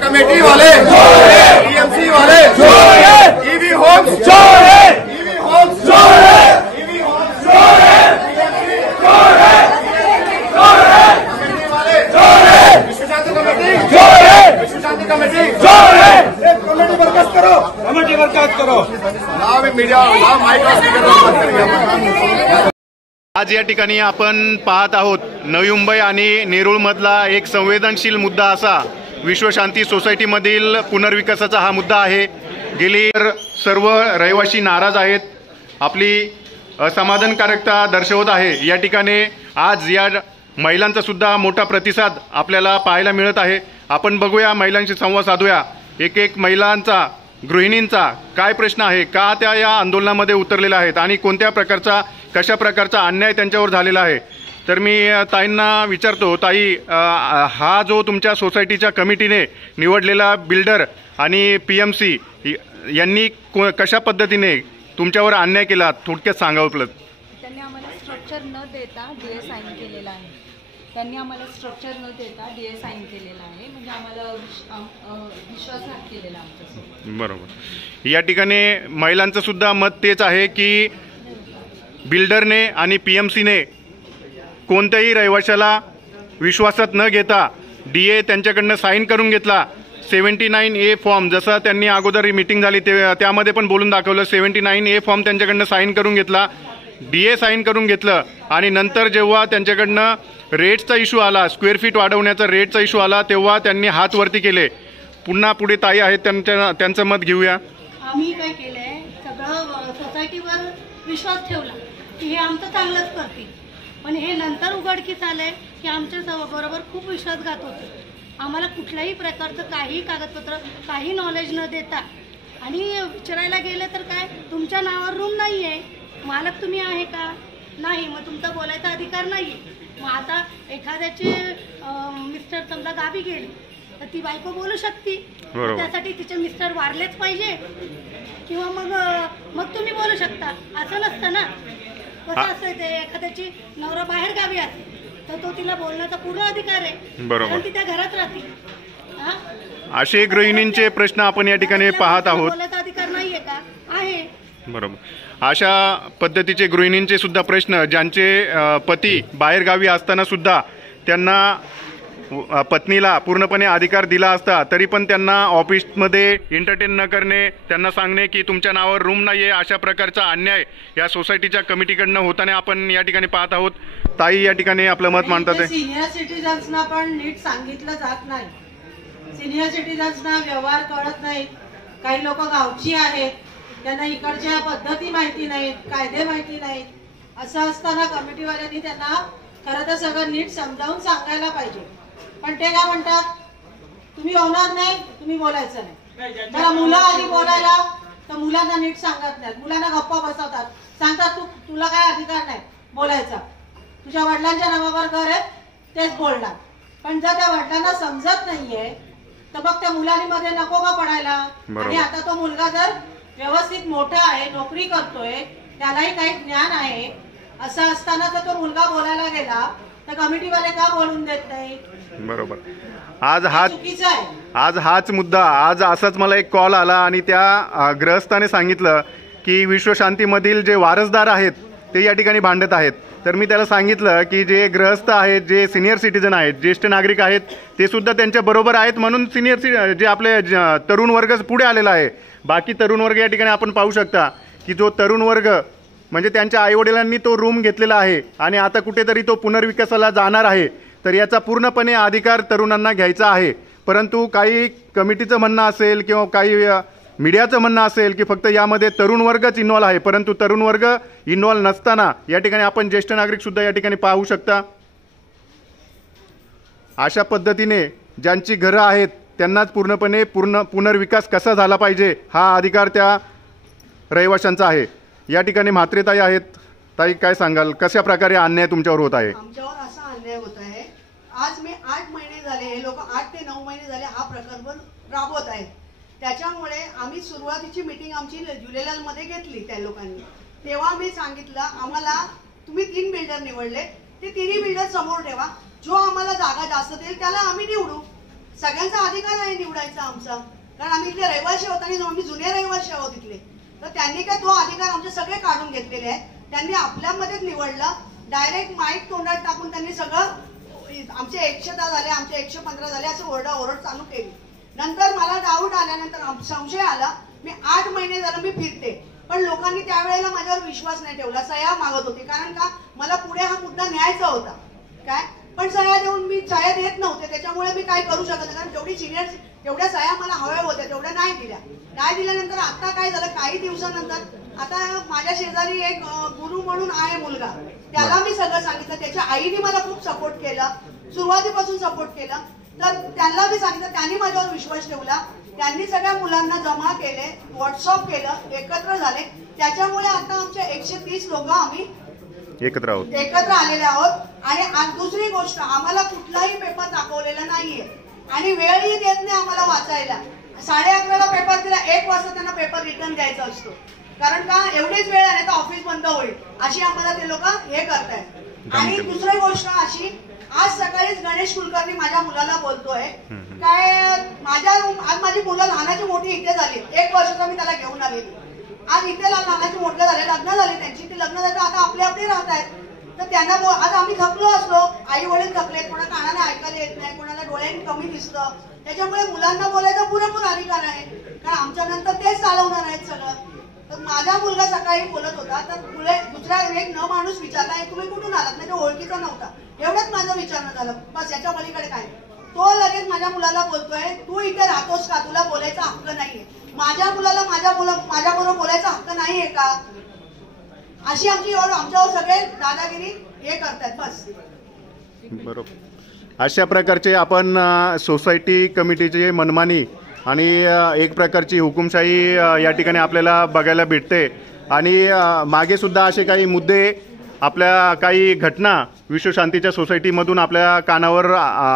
Committee वाले TMC वाले EV homes committee बर्खास्त करो। आज या ठिकाणी आपण पाहत आहोत नवी मुंबई आणि नेरूळ मधला एक संवेदनशील मुद्दा असा विश्वशांती सोसायटीमधील पुनर्विकासाचा हा मुद्दा आहे। गेली सर्व रहिवासी नाराज आहेत, आपली असमाधानकारकता दर्शवत आहे। या ठिकाणी आज या महिलांचा सुद्धा मोठा प्रतिसाद आपल्याला पाहायला मिळत आहे। आपण बघूया, महिलांशी संवाद साधूया। एक महिलांचा, गृहिणींचा काय प्रश्न आहे, का त्या या आंदोलनामध्ये उतरलेल्या आहेत आणि कोणत्या प्रकारचा कशा प्रकारचा अन्याय त्यांच्यावर झालेला आहे। तर मी ताईंना विचारतो, ताई, हा जो तुमच्या सोसायटीच्या कमिटीने निवडलेला बिल्डर आणि पीएमसी यांनी कशा पद्धतीने तुमच्यावर अन्याय केला, थोडक्यात सांगा उपलब्ध। त्यांनी आम्हाला स्ट्रक्चर न देता डीए साइन केलेला आहे। त्यांनी आम्हाला स्ट्रक्चर न देता डीए साइन केलेला आहे, म्हणजे आम्हाला विश्वासघात केलेला आमच्यासोबत। बरोबर। या ठिकाणी महिलांचं सुद्धा मत तेच आहे की बिल्डरने आणि पीएमसीने कोणत्याही रहिवाशाला विश्वासात न घेता डीए त्यांच्याकडनं साइन करून घेतला। 79A फॉर्म, जसं त्यांनी अगोदर मीटिंग झाली त्यामध्ये पण बोलून दाखवलं, 79A फॉर्म त्यांच्याकडनं साइन करून घेतला, डीए साइन करून घेतलं आणि नंतर जेव्हा त्यांच्याकडनं रेटचा इश्यू आला, स्क्वेअर फीट वाढवण्याचा रेटचा इश्यू आला, तेव्हा त्यांनी हात वरती केले। पुन्हा पुढे ताई आहेत, त्यांचं मत घेऊया। आम्ही काय केलंय, सगळं सोसायटीवर विश्वास ठेवला की हे आमचं चांगलंच करतील, पण हे नंतर उघडकीस आलंय की आमच्या बरोबर खूप विश्वासघात होते। आम्हाला कुठल्याही प्रकारचं काही कागदपत्र, काही नॉलेज न देता, आणि विचारायला गेलं तर काय, तुमच्या नावावर रूम नाही आहे, मालक तुम्ही आहे का, नाही, मग तुमचा बोलायचा अधिकार नाही। मग आता एखाद्याचे मिस्टर समजा गावी गेले तर ती बायको बोलू शकते, त्यासाठी तिचे मिस्टर वारलेच पाहिजे किंवा मग तुम्ही बोलू शकता, असं नसतं ना। कसं असतं, ते एखाद्याची नवरा बाहेर गावी असेल तर तो तिला बोलण्याचा पूर्ण अधिकार आहे, कारण ती त्या घरात राहते। असे गृहिणींचे प्रश्न आपण या ठिकाणी पाहत आहोत। बोलण्याचा अधिकार नाहीये का, आहे। बरोबर। अशा पद्धतीचे गृहिणींचे सुद्धा प्रश्न, ज्यांचे पती बाहेर गावी असताना सुद्धा त्यांना पत्नीला पूर्णपणे अधिकार दिला असता तरी पण त्यांना ऑफिसमध्ये एंटरटेन न करणे, त्यांना सांगणे की तुमच्या नावावर रूम नाहीये, अशा प्रकारचा अन्याय या सोसायटीच्या कमिटीकडनं होताना आपण या ठिकाणी पाहत आहोत। ताई या ठिकाणी आपलं मत मांडतात। सिनियर सिटीजन्सना पण नीट सांगितलं जात नाही, सिनियर सिटीजन्सना व्यवहार कळत नाही। काही लोक गावची आहेत, त्यांना इकडच्या पद्धती माहिती नाहीत, कायदे माहिती नाहीत। असं असताना कमिटीवाल्यांनी त्यांना खरं तर सगळं नीट समजावून सांगायला पाहिजे, पण ते काय म्हणतात, तुम्ही होणार नाही, तुम्ही बोलायचं नाही। जरा मुलं आली बोलायला तर मुलांना नीट सांगत नाहीत, मुलांना गप्पा बसवतात, सांगतात तुला काय अधिकार नाही बोलायचा, तुझ्या वडिलांच्या नावावर घर आहे तेच बोलणार। पण जर त्या वडिलांना समजत नाहीये तर मग त्या मुलांमध्ये नको का पडायला। आणि आता तो मुलगा जर व्यवस्थित मोठा आहे, नोकरी करतोय, त्यालाही काही ज्ञान आहे, असं असताना जर तो मुलगा बोलायला गेला तर कमिटीवाले का बोलून देत नाही। बरोबर। आज हाच मुद्दा, आज असाच मला एक कॉल आला आणि त्या ग्रहस्थाने सांगितलं की विश्वशांतीमधील जे वारसदार आहेत ते या ठिकाणी भांडत आहेत। तर मी त्याला सांगितलं की जे ग्रहस्थ आहेत, जे सिनियर सिटीजन आहेत, ज्येष्ठ नागरिक आहेत, ते सुद्धा त्यांच्या बरोबर आहेत, म्हणून सिनियर जे आपले तरुण वर्ग पुढे आलेला आहे। बाकी तरुण वर्ग या ठिकाणी आपण पाहू शकता की जो तरुण वर्ग म्हणजे त्यांच्या आईवडिलांनी तो रूम घेतलेला आहे आणि आता कुठेतरी तो पुनर्विकासाला जाणार आहे, तर याचा पूर्णपणे अधिकार तरुणांना घ्यायचा आहे। परंतु काही कमिटीचं म्हणणं असेल किंवा काही मीडियाचं म्हणणं असेल की फक्त यामध्ये तरुण वर्गच इन्व्हॉल्व आहे, परंतु तरुण वर्ग इन्व्हॉल्व नसताना या ठिकाणी आपण ज्येष्ठ नागरिक सुद्धा या ठिकाणी पाहू शकता। अशा पद्धतीने ज्यांची घरं आहेत त्यांनाच पूर्णपणे पुनर्विकास कसा झाला पाहिजे हा अधिकार त्या रहिवाशांचा आहे। या ठिकाणी म्हात्रेताई आहेत। ताई, काय सांगाल, कशा प्रकारे अन्याय तुमच्यावर होत आहे? आमच्यावर असा अन्याय होत आहे, आज मी 8 महिने झाले, हे लोक 8 ते 9 महिने झाले हा प्रकल्प राबवत आहेत। त्याच्यामुळे आम्ही सुरुवातीची मीटिंग आमची जुलेलालमध्ये घेतली त्या लोकांनी, तेव्हा मी सांगितलं आम्हाला तुम्ही 3 बिल्डर निवडले, ते 3 बिल्डर समोर ठेवा, जो आम्हाला जागा जास्त देईल त्याला आम्ही निवडू. सगळ्यांचा अधिकार आहे निवडायचा आमचा, कारण आम्ही इथले रहिवासी आहोत आणि आम्ही जुने रहिवासी आहोत इथले. तर त्यांनी काय तो अधिकार आमचे सगळे काढून घेतलेले आहेत. त्यांनी आपल्यामध्येच निवडलं, डायरेक्ट माईक तोंडात टाकून त्यांनी सगळं आमचे 110 झाले, आमचे 115 झाले असं ओरडाओरड चालू केली. नंतर मला डाऊट आल्यानंतर संशय आला. मी 8 महिने झालं मी फिरते, पण लोकांनी त्यावेळेला माझ्यावर विश्वास नाही ठेवला. सह्या मागत होते, कारण का मला पुढे हा मुद्दा न्यायचा होता काय, पण सह्या देऊन मी सह्या देत नव्हते. त्याच्यामुळे मी काय करू शकत नाही, कारण जेवढी सिनियर तेवढ्या सह्या मला हव्या होत्या तेवढ्या नाही दिल्या. नाही दिल्यानंतर आता काय झालं, काही दिवसानंतर आता माझ्या शेजारी एक गुरु म्हणून आहे मुलगा, त्याला मी सगळं सांगितलं. त्याच्या आईने मला खूप सपोर्ट केला, सुरुवातीपासून सपोर्ट केला. तर त्यांना मी सांगितलं, त्यांनी माझ्यावर विश्वास ठेवला. त्यांनी सगळ्या मुलांना जमा केले, व्हॉट्सअप केलं, एकत्र झाले. त्याच्यामुळे आता आमच्या 130 लोक आम्ही एकत्र आलेले आहोत. आणि दुसरी गोष्ट, आम्हाला कुठलाही पेपर दाखवलेला नाहीये आणि वेळही देत नाही आम्हाला वाचायला. 11:30ला पेपर दिला, 1 वाजता त्यांना पेपर रिटर्न द्यायचा असतो, कारण का एवढीच वेळ आहे तर ऑफिस बंद होईल अशी आम्हाला ते लोक हे करतायत. आणि दुसरी गोष्ट अशी, आज सकाळीच गणेश कुलकर्णी माझ्या मुलाला बोलतोय काय, आज माझी मुलं लहानाची मोठी इथे झाली, 1 वर्षाचा मी त्याला घेऊन आलेली. आज इथे लहानाची मोठे झाले, लग्न झाले त्यांची, ती लग्न झाली आता आपले आपले राहत आहेत. तर त्यांना आज आम्ही थकलो असलो, आई वडील थकलेत, कोणा कानाला ऐकायला येत नाही, कोणाला डोळ्यांनी कमी दिसतं. त्याच्यामुळे मुलांना बोलायचा पुरेपूर अधिकार आहे, कारण आमच्या नंतर तेच चालवणार आहेत सगळं. तर माझा मुलगा सकाळी बोलत होता, तर पुढे दुसरा एक माणूस विचारला, तुम्ही कुठून आलात, नाही तो ओळखीचा नव्हता. एवढंच माझं विचारणं झालं, बस याच्या पलीकडे काय. तो लगेच माझ्या मुलाला बोलतोय, तू इथे राहतोस का, तुला बोलायचा हक्क नाहीये. माझ्या मुलाला माझ्याबरोबर बोलायचा हक्क नाहीये का, अशी आमच्यावर सगळे दादागिरी हे करतात बस. बरोबर. अशा प्रकारचे आपण सोसायटी कमिटीचे मनमानी आणि एक प्रकारची हुकुमशाही या ठिकाणी आपल्याला बघायला भेटते. आणि मागे सुद्धा असे काही मुद्दे, आपल्या काही घटना विश्वशांतीच्या सोसायटीमधून आपल्या कानावर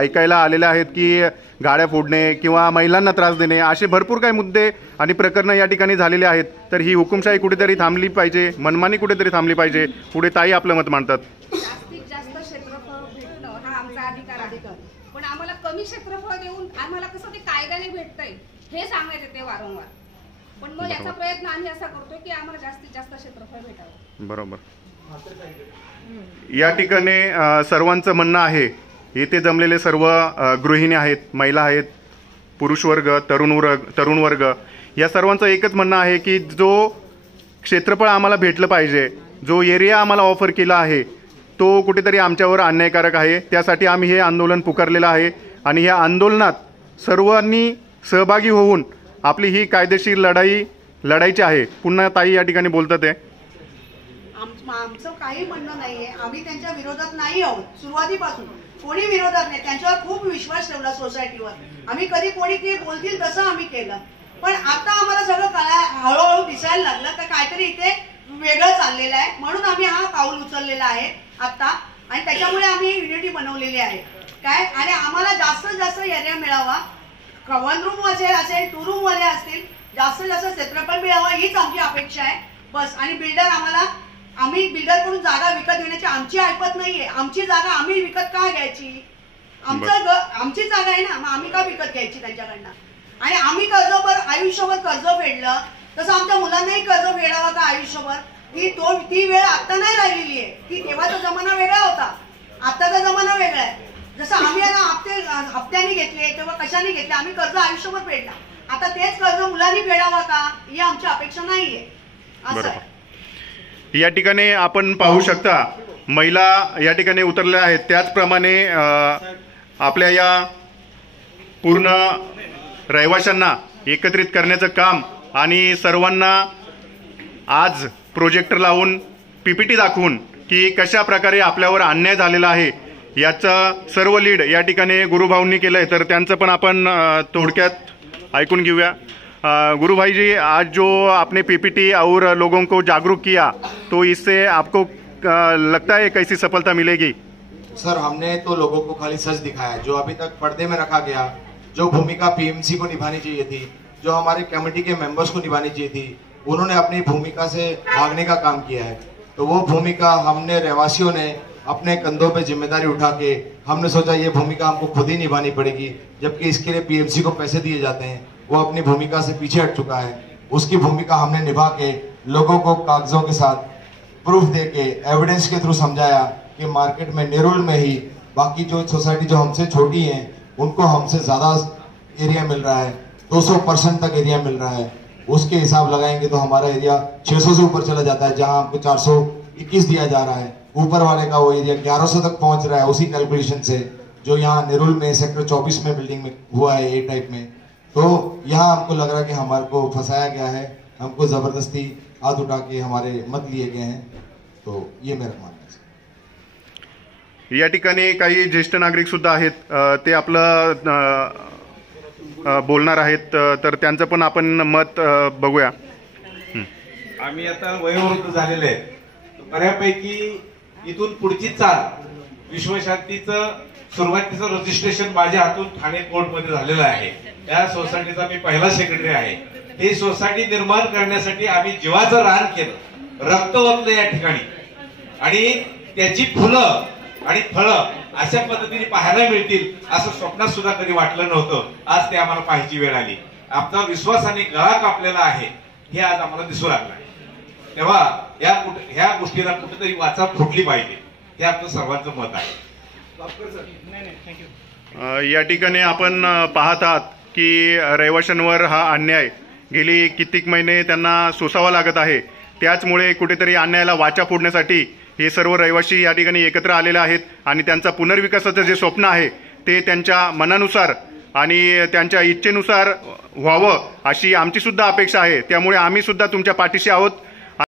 ऐकायला आलेल्या आहेत की गाड्या फोडणे किंवा महिलांना त्रास देणे, असे भरपूर काही मुद्दे आणि प्रकरणं या ठिकाणी झालेली आहेत. तर ही हुकुमशाही कुठेतरी थांबली पाहिजे, मनमानी कुठेतरी थांबली पाहिजे. पुढे ताई आपलं मत मांडतात. जास्तीत जास्त क्षेत्रफळ भेटणं हा आमचा अधिकार, पण आम्हाला कमी क्षेत्रफळ देऊन आम्हाला कसं ते कायद्याने भेटतंय हे सांगायचं ते वारंवार. पण मग याचा प्रयत्न आम्ही असा करतोय की आम्हाला जास्तीत जास्त क्षेत्रफळ भेटावं. बरोबर. या ठिकाणी सर्वांचं म्हणणं आहे, येथे जमलेले सर्व गृहिणी आहेत, महिला आहेत, पुरुष वर्ग, तरुण वर्ग, या सर्वांचं एकच म्हणणं आहे की जो क्षेत्रफळ आम्हाला भेटलं पाहिजे, जो एरिया आम्हाला ऑफर केला आहे तो कुठेतरी आमच्यावर अन्यायकारक आहे. त्यासाठी आम्ही हे आंदोलन पुकारलेलं आहे आणि या आंदोलनात सर्वांनी सहभागी होऊन आपली ही कायदेशीर लढाईची आहे. पुन्हा ताई या ठिकाणी बोलतात आहे. आमचं काही म्हणणं नाहीये, आम्ही त्यांच्या विरोधात नाही आहोत. सुरुवातीपासून कोणी विरोधात नाही, त्यांच्यावर खूप विश्वास ठेवला सोसायटीवर. आम्ही कधी कोणी ते बोलतील तसं आम्ही केलं. पण आता आम्हाला सगळं हळूहळू दिसायला लागलं तर काहीतरी इथे वेगळं चाललेलं आहे, म्हणून आम्ही हा पाऊल उचललेला आहे आता. आणि त्याच्यामुळे आम्ही युनिटी बनवलेली आहे काय. आणि आम्हाला जास्तीत जास्त एरिया मिळावा, 1 रूम असेल 2 रूम वाले असतील, जास्तीत जास्त क्षेत्रफळ मिळावं हीच आमची अपेक्षा आहे बस. आणि आम्ही बिल्डरकडून जागा विकत घेण्याची आमची ऐपत नाहीये. आमची जागा आम्ही विकत का घ्यायची, आमची जागा आहे ना, मग आम्ही का विकत घ्यायची त्यांच्याकडनं. आणि आम्ही आयुष्यभर कर्ज फेडलं, तसं आमच्या मुलांनाही कर्ज फेडावं का आयुष्यभर. ती वेळ आता नाही राहिलेली आहे. ती तेव्हाचा जमाना वेगळा होता, आताचा जमाना वेगळा आहे. जसं आम्ही हप्त्याने घेतले तेव्हा कशाने घेतले, आम्ही कर्ज आयुष्यभर फेडला. आता तेच कर्ज मुलांनी फेडावं का ही आमची अपेक्षा नाहीये असं आहे. या ठिकाणी आपण पाहू शकता महिला या ठिकाणी उतरल्या आहेत. त्याचप्रमाणे आपल्या या पूर्ण रहिवाशांना एकत्रित करण्याचं काम आणि सर्वांना आज प्रोजेक्टर लावून PPT दाखवून की कशा प्रकारे आपल्यावर अन्याय झालेला आहे याचं सर्व लीड या ठिकाणी गुरुभाऊंनी केलं आहे. तर त्यांचं पण आपण थोडक्यात ऐकून घेऊया. गुरु भाई जी, आज जो आपने PPT और लोगों को जागरूक किया, तो इससे आपको लगता है कैसी सफलता मिलेगी? सर, हमने तो लोगों को खाली सच दिखाया, जो अभी तक पर्दे में रखा गया, जो भूमिका PMC को निभानी चाहिए थी, जो हमारे कमेटी के मेंबर्स को निभानी चाहिए थी, उन्होंने अपनी भूमिका से भागने का काम किया है. तो वो भूमिका हमने रहवासियों ने अपने कंधों पे जिम्मेदारी उठा के हमने सोचा ये भूमिका हमको खुद ही निभानी पड़ेगी, जबकि इसके लिए पीएमसी को पैसे दिए जाते हैं। वो अपनी भूमिका से पीछे हट चुका है। उसकी भूमिका हमने निभा के लोगों को कागजों के साथ प्रूफ दे के एविडेंस के थ्रू समझाया कि मार्केट में नेरुल में ही बाकी जो सोसाइटी जो हमसे छोटी हैं उनको हमसे ज़्यादा एरिया मिल रहा है, 200% तक एरिया मिल रहा है। उसके हिसाब लगाएंगे तो हमारा एरिया 600 से ऊपर चला जाता है, जहां हमको 421 दिया जा रहा है। ऊपर वाले का वो एरिया 1100 तक पहुंच रहा है उसी कैलकुलेशन से, जो यहाँ नेरुल में सेक्टर 24 में बिल्डिंग में हुआ है ए टाइप में। तो यहाँ हमको लग रहा है कि हमारे को फंसाया गया है, हमको जबरदस्ती हाथ उठा के हमारे मत लिए गए हैं। तो ये मेरा मानना है। या ठिकाणी काही ज्येष्ठ नागरिक सुद्धा आहेत, ते आपलं बोलणार आहेत, तर त्यांचं पण आपण मत बघूया। आम्ही आता वयोवृद्ध झालेले आहेत, बऱ्यापैकी इथून पुढची चाल विश्वशांतीचं सुरुवातीचं रजिस्ट्रेशन माझ्या हातून ठाणे कोर्टमध्ये झालेलं आहे। त्या सोसायटीचा मी पहिला सेक्रेटरी आहे। ही सोसायटी निर्माण करण्यासाठी आम्ही जीवाचं रान केलं, रक्त ओतलं या ठिकाणी, आणि त्याची फुलं आणि फळं अशा पद्धतीने पाहायला मिळतील असं स्वप्नात सुद्धा कधी वाटलं नव्हतं। आज ते आम्हाला पाहायची वेळ आली। आपला विश्वासाने गळा कापलेला आहे हे आज आम्हाला दिसू लागलं आहे। तेव्हा ह्या गोष्टीला कुठेतरी वाचा फुटली पाहिजे, हे आपलं सर्वांचं मत आहे। या ठिकाणी आपण पाहत आहात की रहिवाशांवर हा अन्याय गेली कित्येक महिने त्यांना सोसावा लागत आहे। त्याचमुळे कुठेतरी अन्यायाला वाचा फोडण्यासाठी हे सर्व रहिवासी या ठिकाणी एकत्र आलेले आहेत आणि त्यांचा पुनर्विकासाचं जे स्वप्न आहे ते त्यांच्या मनानुसार आणि त्यांच्या इच्छेनुसार व्हावं अशी आमची सुद्धा अपेक्षा आहे। त्यामुळे आम्ही सुद्धा तुमच्या पाठीशी आहोत।